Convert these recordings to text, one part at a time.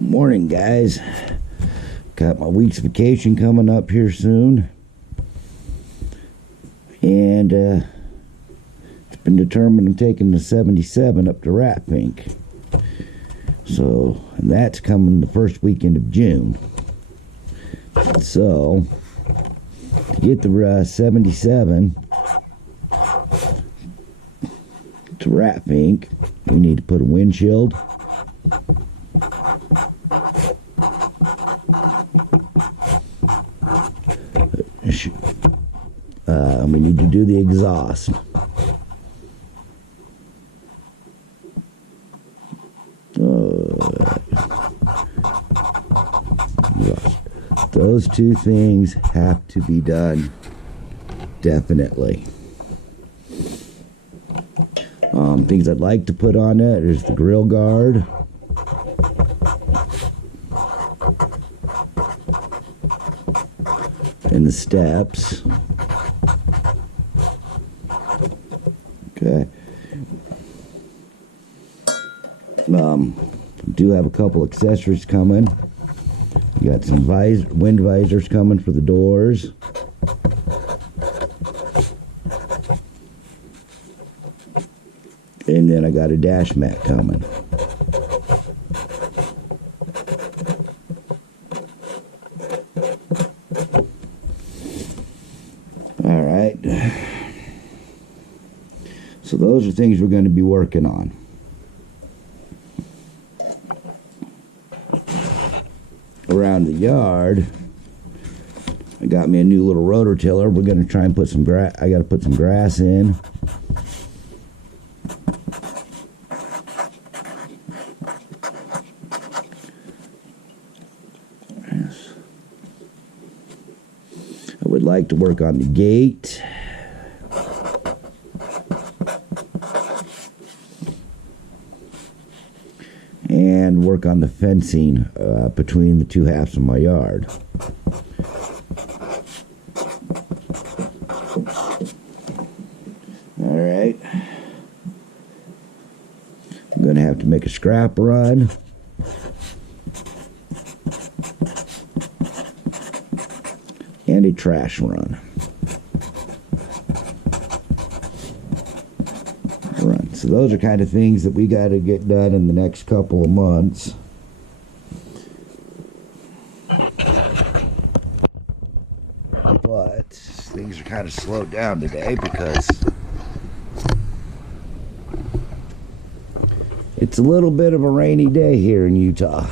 Morning, guys. Got my week's vacation coming up here soon, and it's been determined I'm taking the 77 up to Rat Pink. So, and that's coming the first weekend of June. So, to get the 77 to Rat Pink, we need to put a windshield, we need to do the exhaust. Those two things have to be done, definitely. Things I'd like to put on it is the grill guard, and the steps. Okay. Do have a couple accessories coming. You got some wind visors coming for the doors. And then I got a dash mat coming. All right. So those are things we're going to be working on. Around the yard, I got me a new little rototiller. We're going to try and put some grass. I got to put some grass in. I would like to work on the gate. And work on the fencing between the two halves of my yard. All right. I'm going to have to make a scrap run. And a trash run. So those are kind of things that we got to get done in the next couple of months. But things are kind of slowed down today because it's a little bit of a rainy day here in Utah.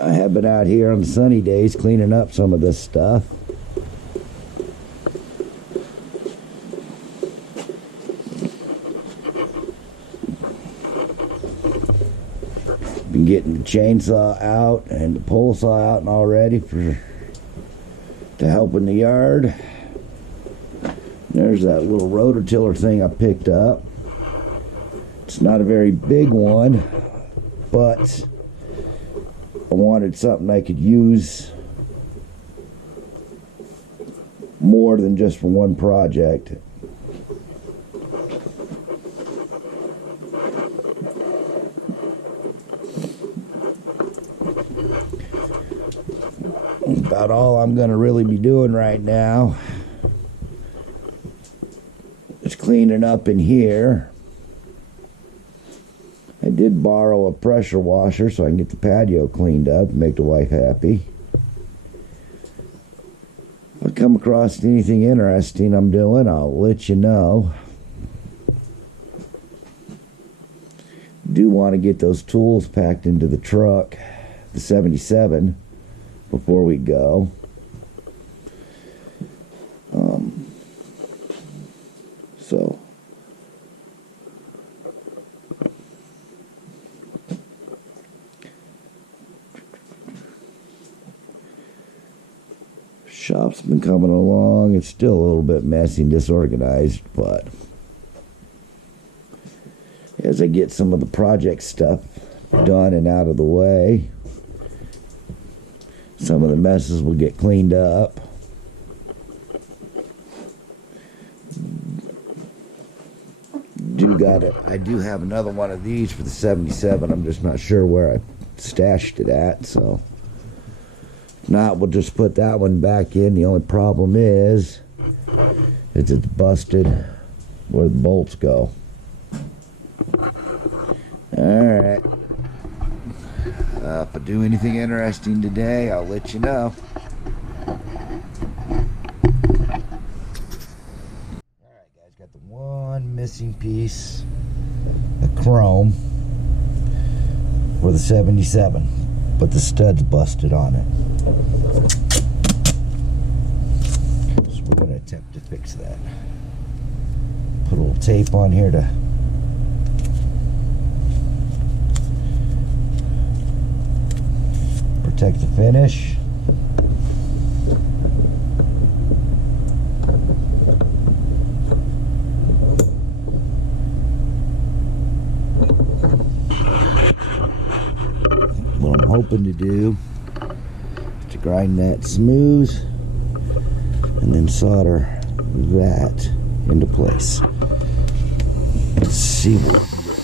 I have been out here on the sunny days cleaning up some of this stuff. Been getting the chainsaw out and the pole saw out and all ready to help in the yard. There's that little rototiller thing I picked up. It's not a very big one, but I wanted something I could use more than just for one project. About all I'm going to really be doing right now is cleaning up in here. I did borrow a pressure washer so I can get the patio cleaned up and make the wife happy. If I come across anything interesting I'm doing, I'll let you know. Do want to get those tools packed into the truck, the 77, before we go. So shop's been coming along. It's still a little bit messy and disorganized, but as I get some of the project stuff done and out of the way, some of the messes will get cleaned up. Do I do have another one of these for the 77. I'm just not sure where I stashed it at, so if not, we'll just put that one back in. The only problem is it's busted where the bolts go. Alright. If I do anything interesting today, I'll let you know. Alright guys, got the one missing piece of chrome for the 77, but the stud's busted on it. So we're going to attempt to fix that. Put a little tape on here to protect the finish. What I'm hoping to do is to grind that smooth and then solder that into place. Let's see what we can do.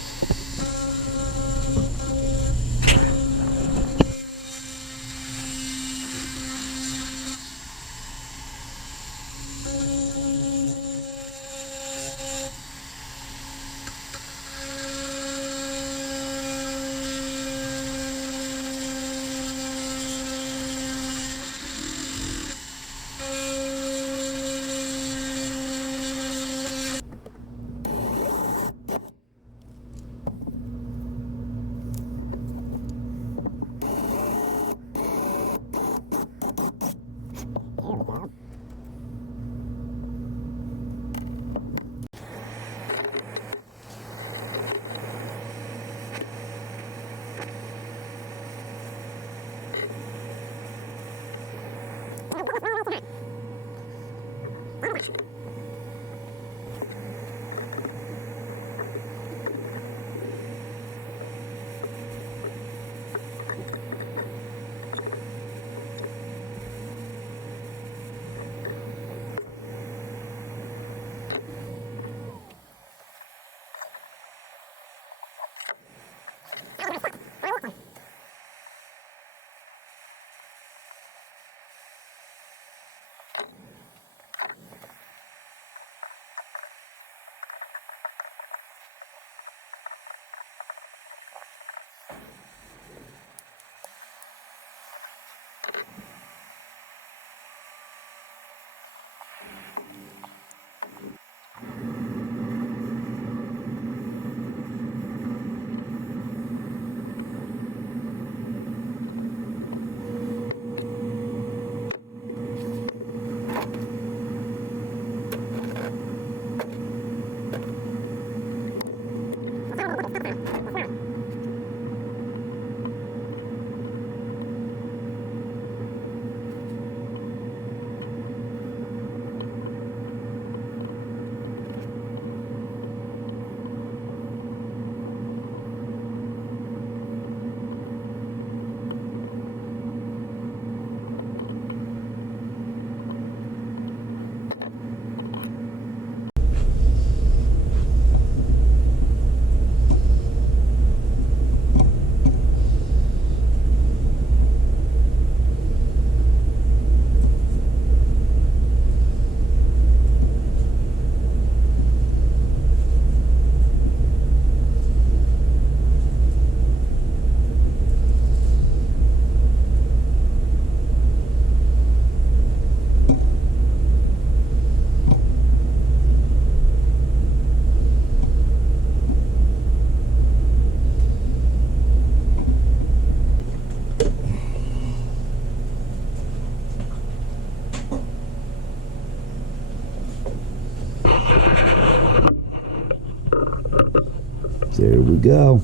There we go.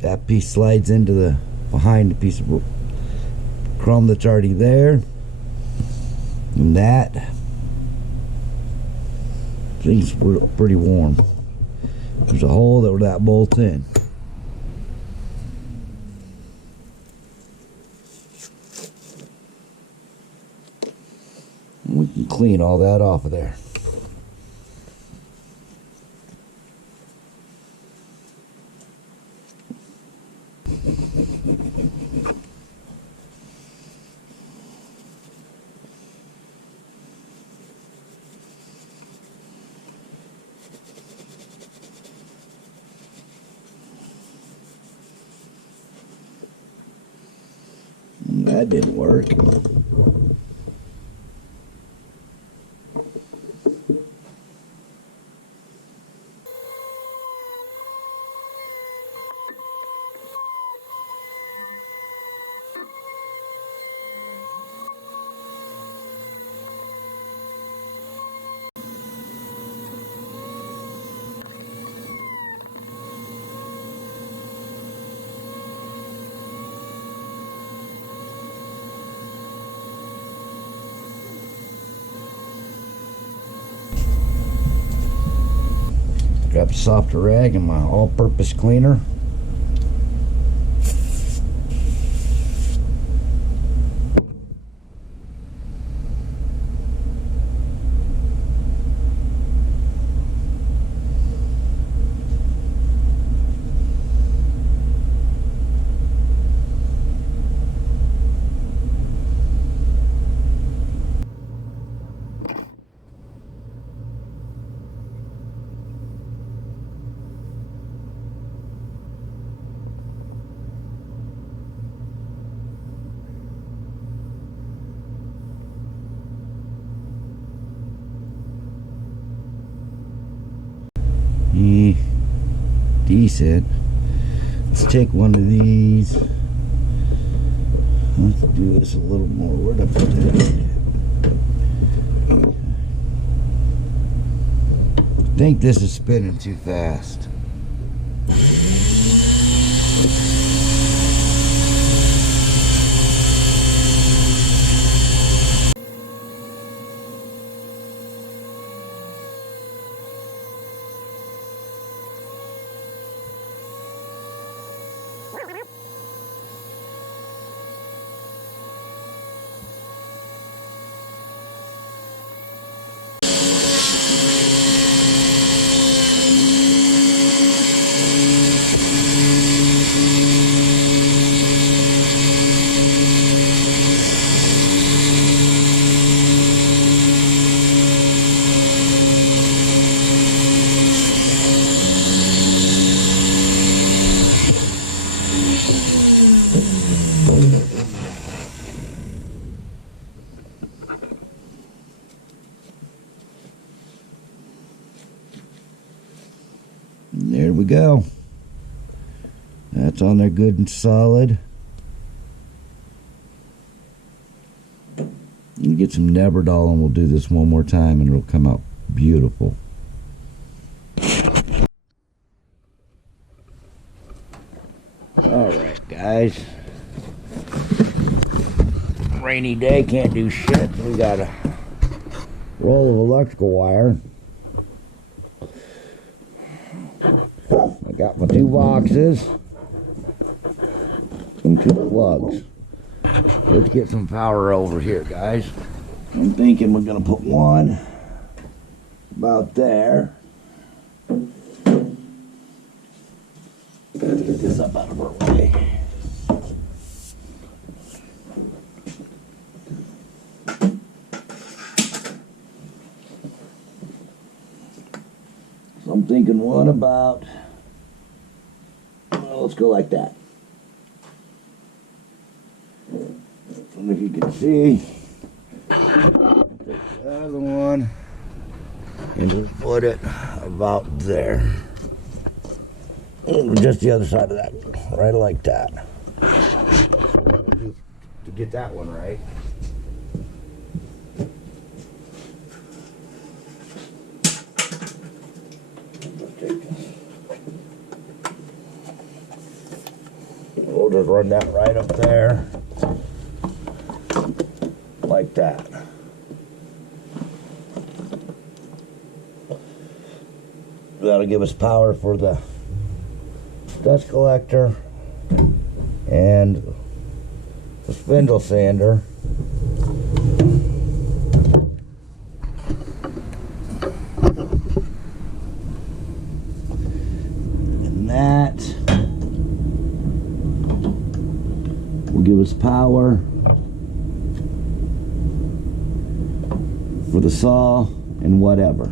That piece slides into the behind the piece of chrome that's already there, and that thing's pretty warm. There's a hole that bolts in. We can clean all that off of there. That didn't work. Grab a softer rag and my all-purpose cleaner. Decent. Let's take one of these. Let's do this a little more. Where'd I put that? I think this is spinning too fast. There we go. That's on there good and solid. You get some Neverdoll and we'll do this one more time and it'll come out beautiful. Alright guys. Rainy day, can't do shit. We got a roll of electrical wire. I got my 2 boxes and 2 plugs. Let's get some power over here, guys. I'm thinking we're gonna put one about there. Let's get this up out of our way. So I'm thinking one about, well, let's go like that. And if you can see, take the other one and we'll put it about there. And just the other side of that, right like that. So what we're gonna do to get that one right. We'll just run that right up there, like that. That'll give us power for the dust collector and the spindle sander. And that will give us power for the saw and whatever.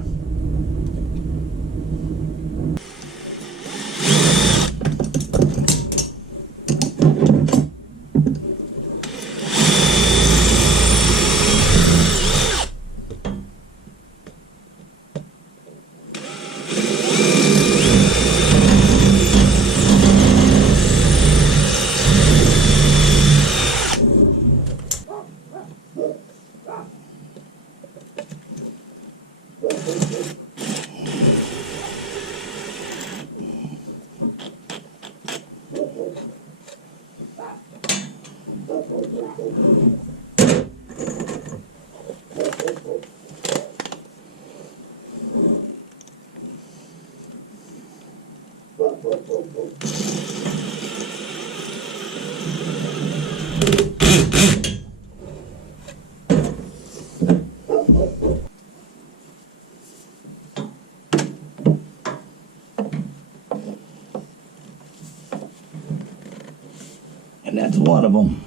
And that's one of them.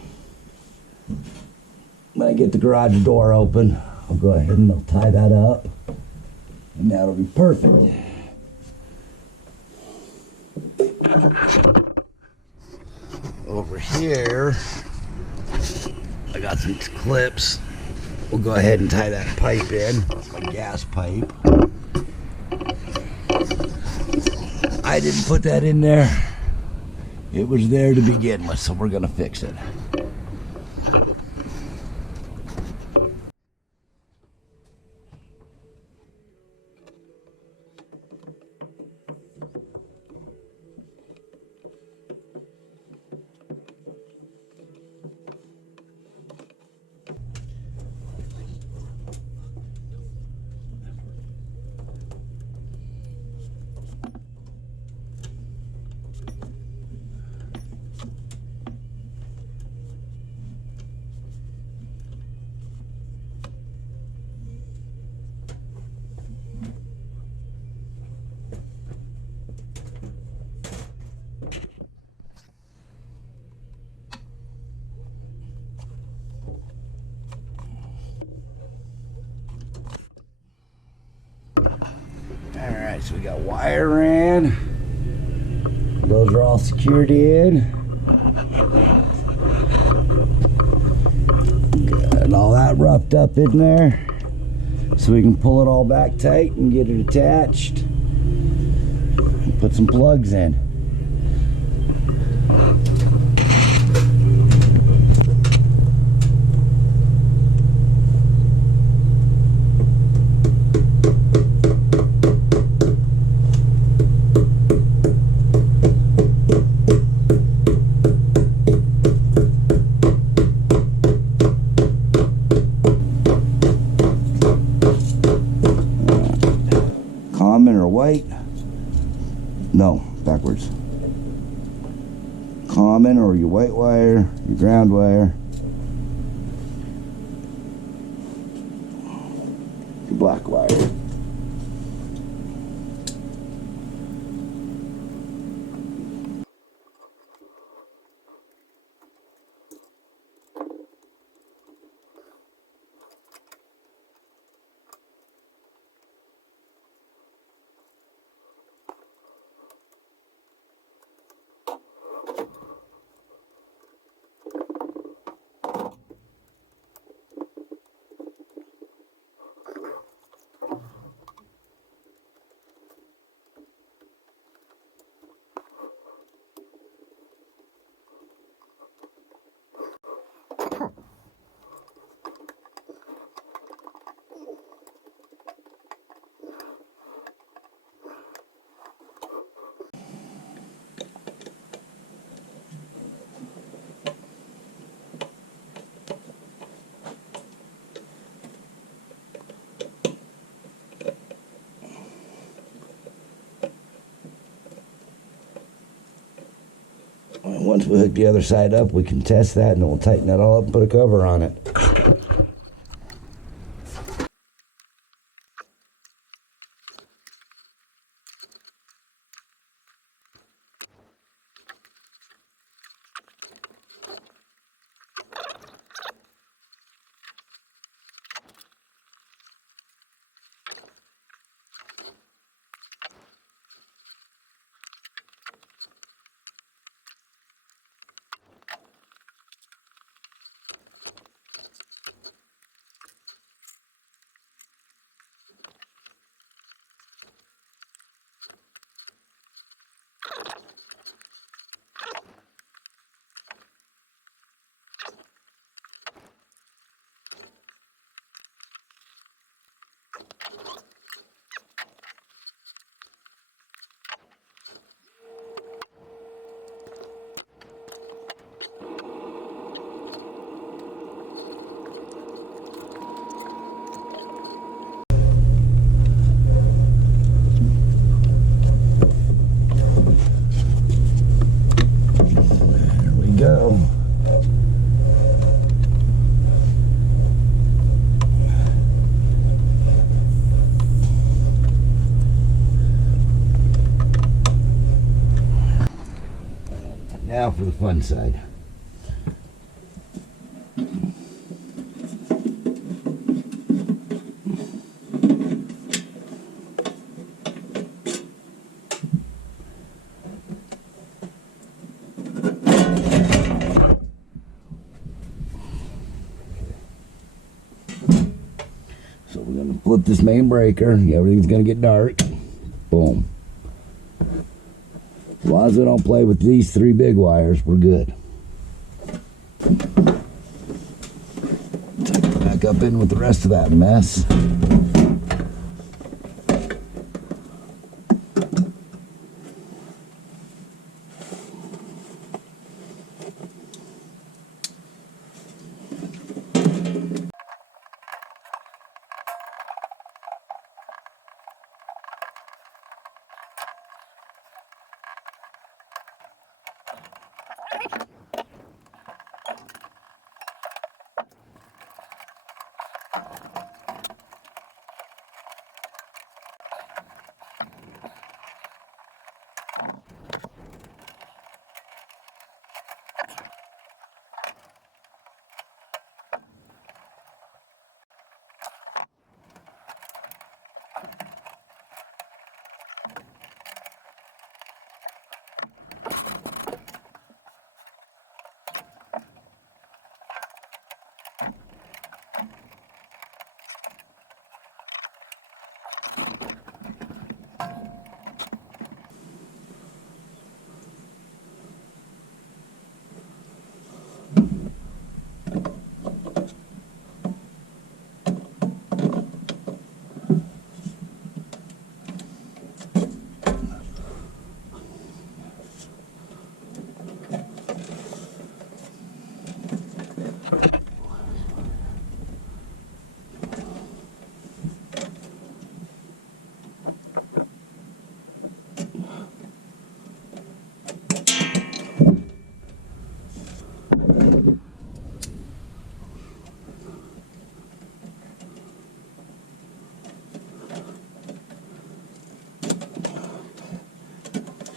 When I get the garage door open, I'll go ahead and I'll tie that up. And that'll be perfect. Over here, I got some clips. We'll go ahead and tie that pipe in. That's my gas pipe. I didn't put that in there. It was there to begin with, so we're gonna fix it. Alright, so we got wire in. Those are all secured in. Got all that roughed up in there. So we can pull it all back tight and get it attached. And put some plugs in. White, no, backwards. Common or your white wire, your ground wire, your black wire. Once we hook the other side up, we can test that and then we'll tighten that all up and put a cover on it. Go. Now for the fun side. we're gonna flip this main breaker. Everything's gonna get dark. Boom. As long as we don't play with these 3 big wires, we're good. Take it back up in with the rest of that mess.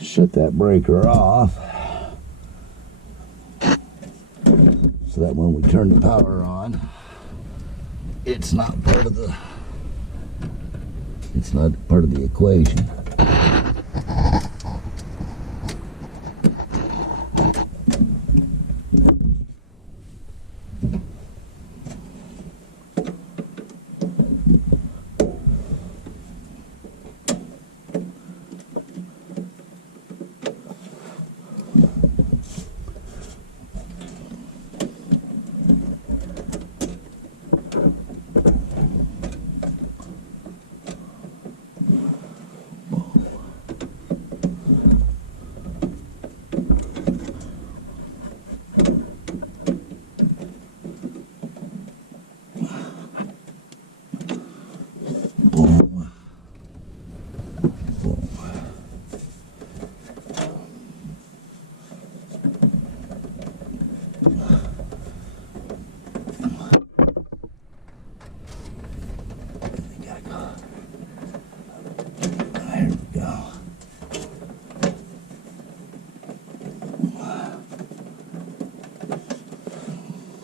Shut that breaker off so that when we turn the power on, it's not part of the equation.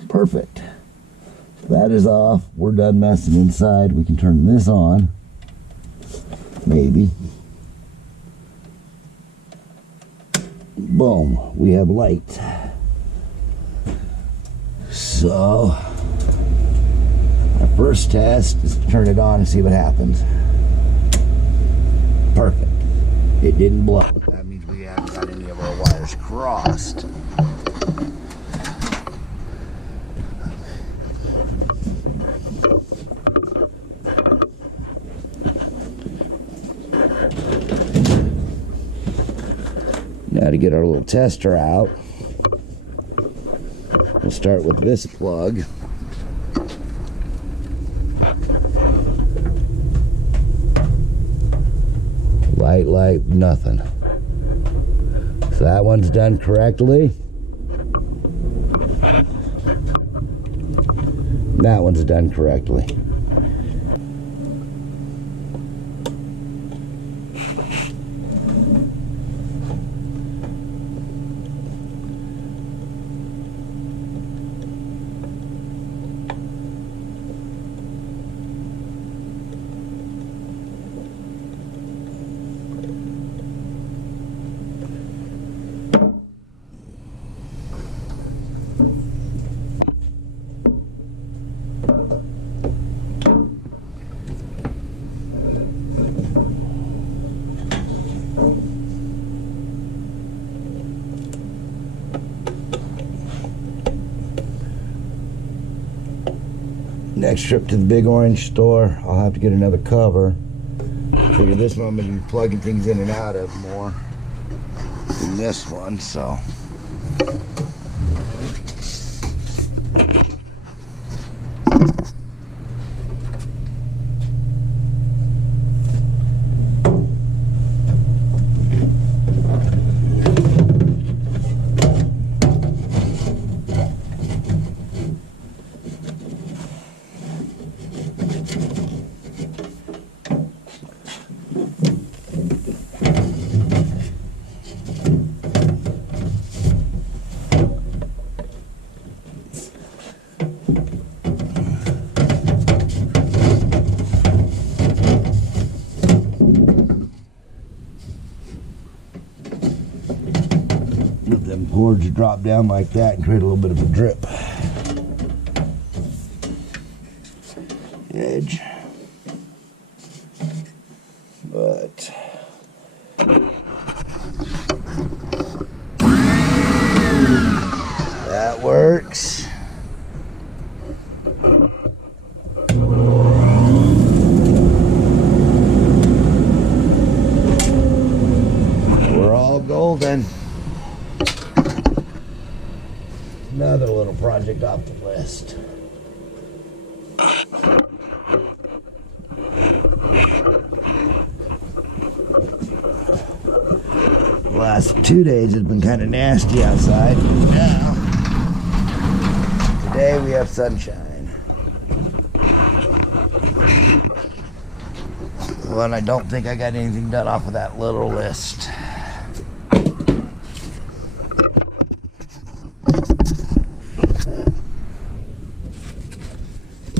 Perfect. That is off. We're done messing inside. We can turn this on. Maybe. Boom. We have light. So, our first test is to turn it on and see what happens. Perfect. It didn't blow. That means we haven't got any of our wires crossed. Now to get our little tester out, we'll start with this plug. Light, nothing. So that one's done correctly. That one's done correctly. next trip to the big orange store, I'll have to get another cover. Figure this one I'm going to be plugging things in and out of more than this one, so. Them cords drop down like that and create a little bit of a drip edge, but that works. We're all golden. Another little project off the list. The last 2 days has been kind of nasty outside. Now, today we have sunshine. Well, and I don't think I got anything done off of that little list.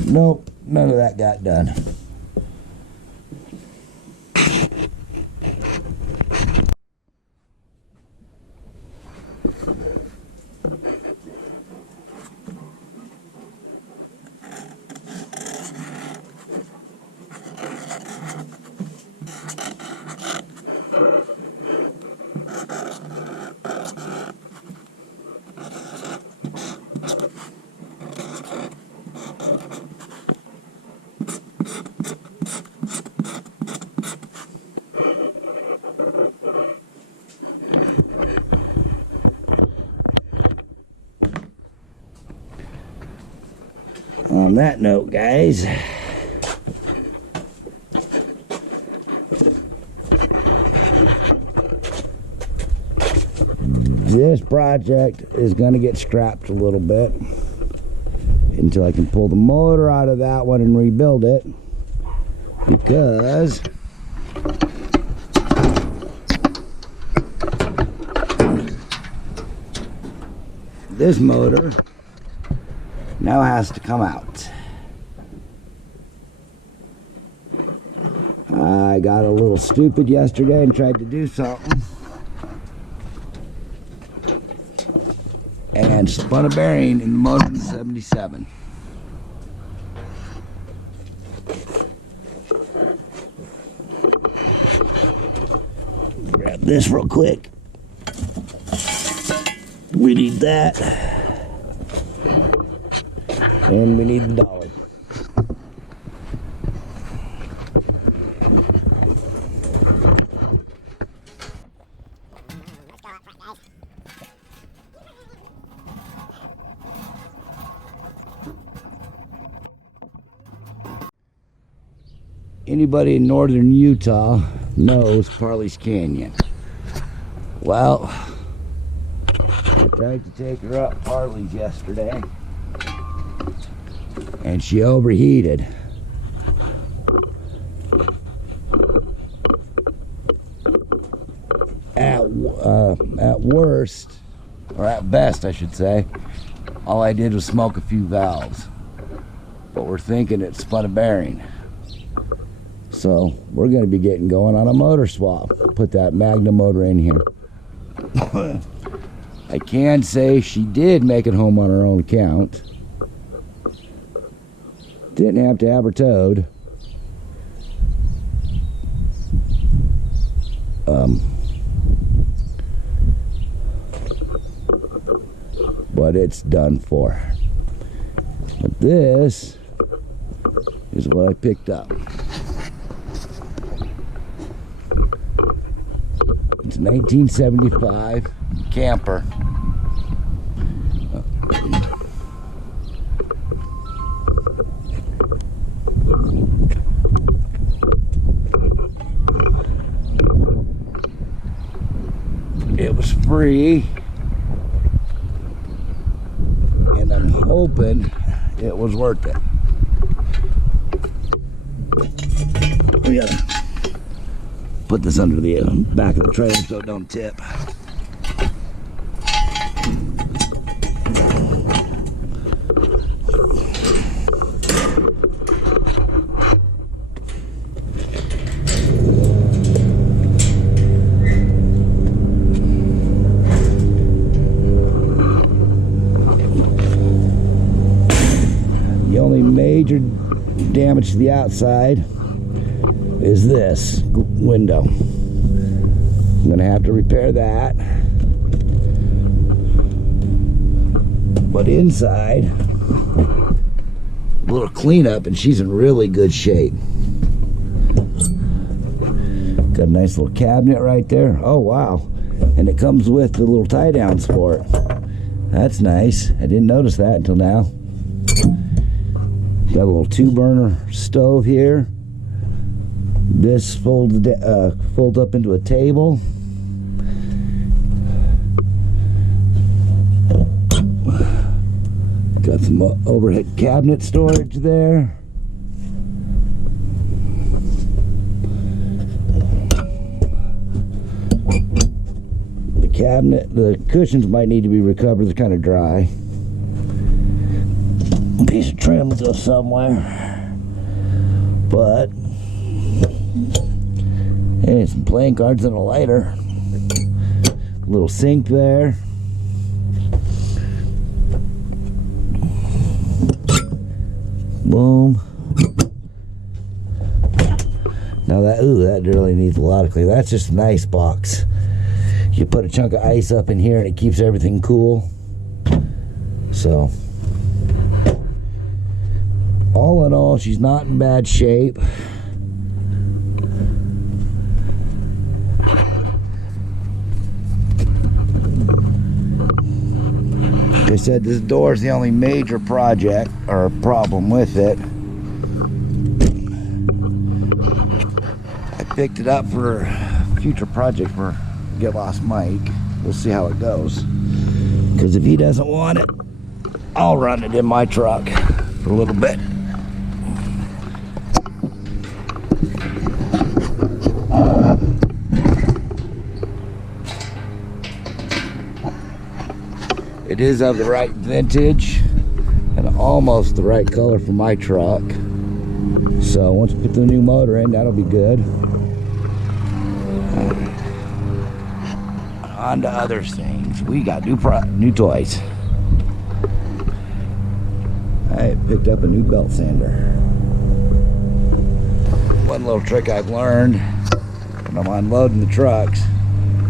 Nope, none of that got done. On that note, guys, this project is going to get scrapped a little bit until I can pull the motor out of that one and rebuild it, because this motor now has to come out. I got a little stupid yesterday and tried to do something and spun a bearing in the motor in the 77. Grab this real quick. We need that. And we need the dolly. Anybody in northern Utah knows Parley's Canyon. Well, I tried to take her up Parley's yesterday, and she overheated. At worst, or at best I should say, all I did was smoke a few valves. But we're thinking it spun a bearing. So we're going to be getting going on a motor swap. Put that Magna motor in here. I can say she did make it home on her own account. Didn't have to have her towed. But it's done for. But this is what I picked up. It's a 1975 camper. It was free, and I'm hoping it was worth it. We gotta put this under the back of the trailer so it don't tip. The only major damage to the outside is this window. I'm gonna have to repair that. But inside, a little cleanup and she's in really good shape. Got a nice little cabinet right there. Oh wow. And it comes with the little tie down sport. That's nice. I didn't notice that until now. Got a little 2-burner stove here. This folds up into a table. Got some overhead cabinet storage there. The cabinet, the cushions might need to be recovered. They're kind of dry. Piece of trim to go somewhere, but hey, some playing cards and a lighter. A little sink there. Boom. Now that really needs a lot of cleaning. That's just an ice box. You put a chunk of ice up in here and it keeps everything cool. So all in all, she's not in bad shape. Like I said, this door is the only major project or problem with it. I picked it up for a future project for Get Lost Mike. We'll see how it goes. Because if he doesn't want it, I'll run it in my truck for a little bit. It is of the right vintage and almost the right color for my truck. So once we put the new motor in, that'll be good. On to other things. We got new toys. I picked up a new belt sander. One little trick I've learned when I'm unloading the trucks,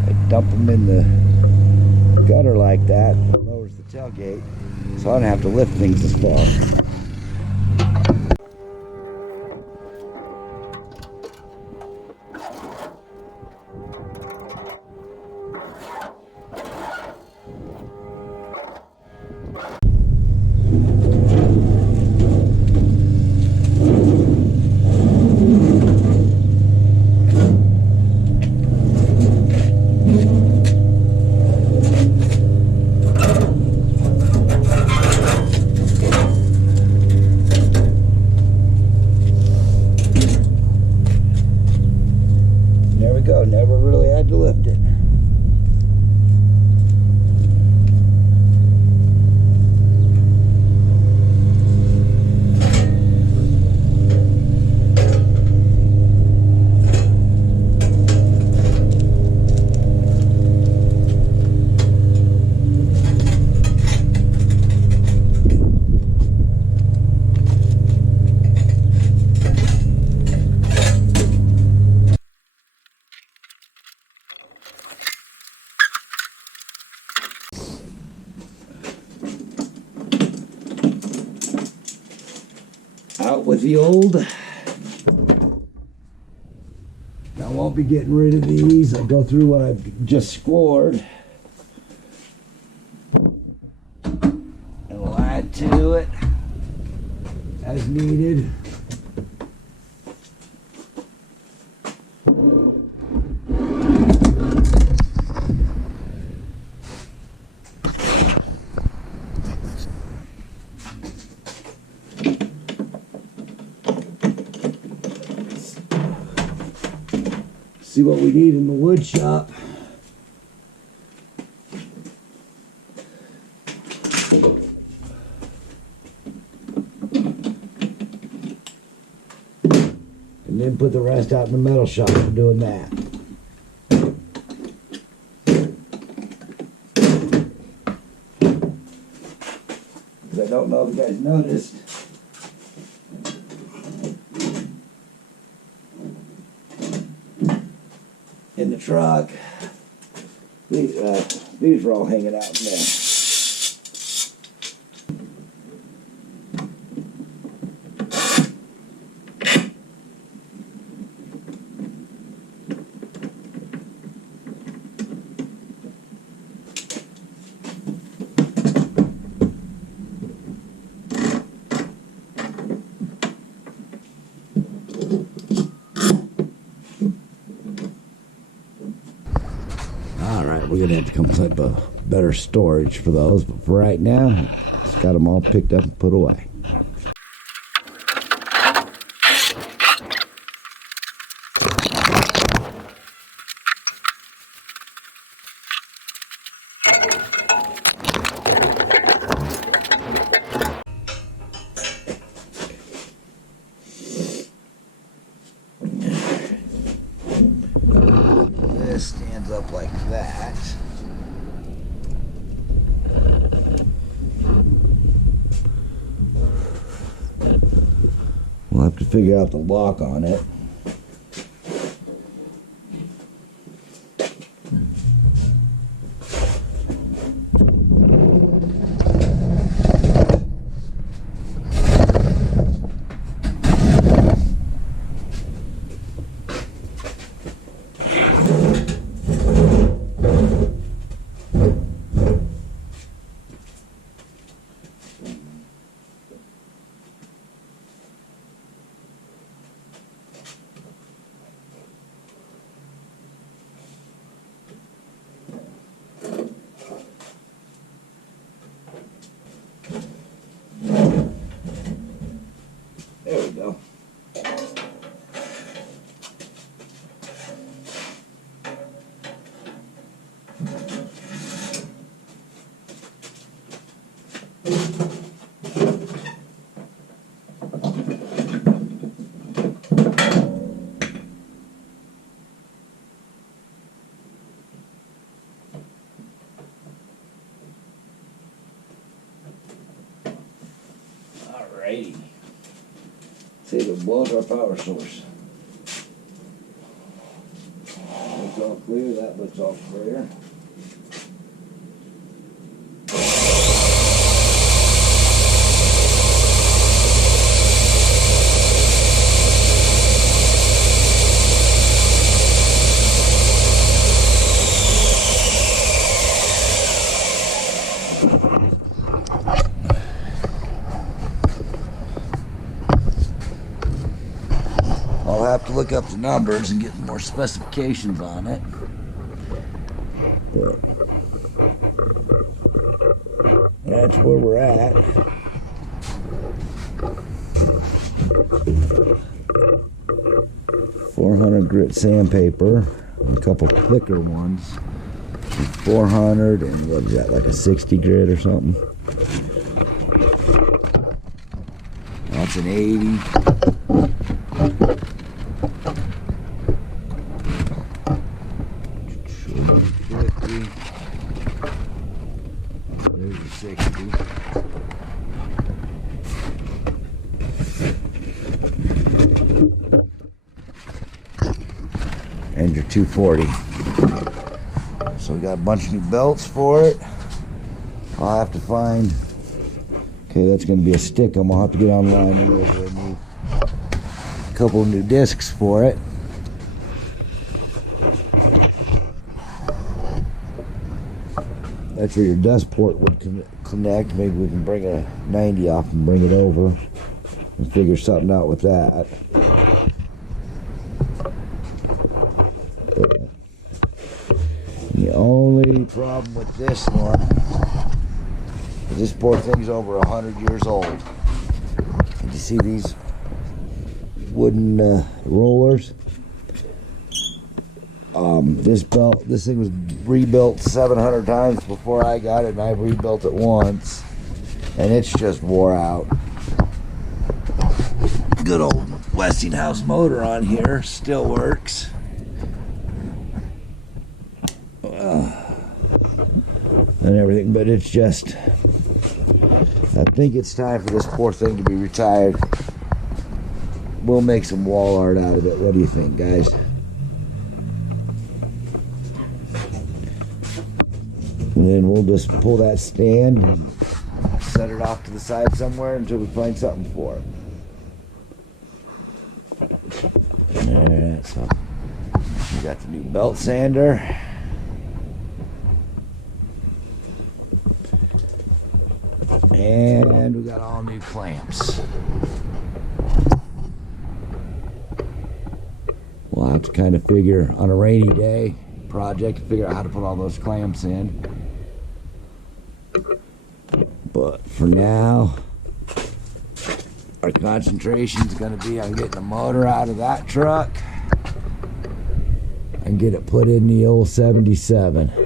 I dump them in the gutter like that. The tailgate, so I don't have to lift things as far. Never really had to lift it. fueled. I won't be getting rid of these. I'll go through what I've just scored. And we'll add to it as needed. See what we need in the wood shop. And then put the rest out in the metal shop for doing that. Because I don't know if you guys noticed, in the truck, these were all hanging out in there. We're gonna have to come up with better storage for those, but for right now, just got them all picked up and put away. This stands up like that. We'll have to figure out the lock on it. There we go. Alrighty. See if it blows our power source. Looks all clear, that looks all clear. I'll have to look up the numbers and get more specifications on it. But that's where we're at. .400 grit sandpaper, and a couple thicker ones. 400 and what is that, like a 60 grit or something? That's an 80. There's a 60. And your 240. So we got a bunch of new belts for it. I'll have to find. Okay, that's going to be a stick. I'm gonna have to get online and order a new couple of new discs for it. That's where your dust port would connect. Maybe we can bring a 90 off and bring it over and figure something out with that. But the only problem with this one is this poor thing's over 100 years old. And you see these wooden rollers? This thing was rebuilt 700 times before I got it, and I rebuilt it once, and it's just wore out. Good old Westinghouse motor on here still works. And everything, but it's just, I think it's time for this poor thing to be retired. We'll make some wall art out of it. What do you think, guys? And then we'll just pull that stand and set it off to the side somewhere until we find something for it. Alright, so we got the new belt sander. And we got all new clamps. We'll have to kind of figure on a rainy day project, figure out how to put all those clamps in. But for now, our concentration is going to be on getting the motor out of that truck and get it put in the old 77.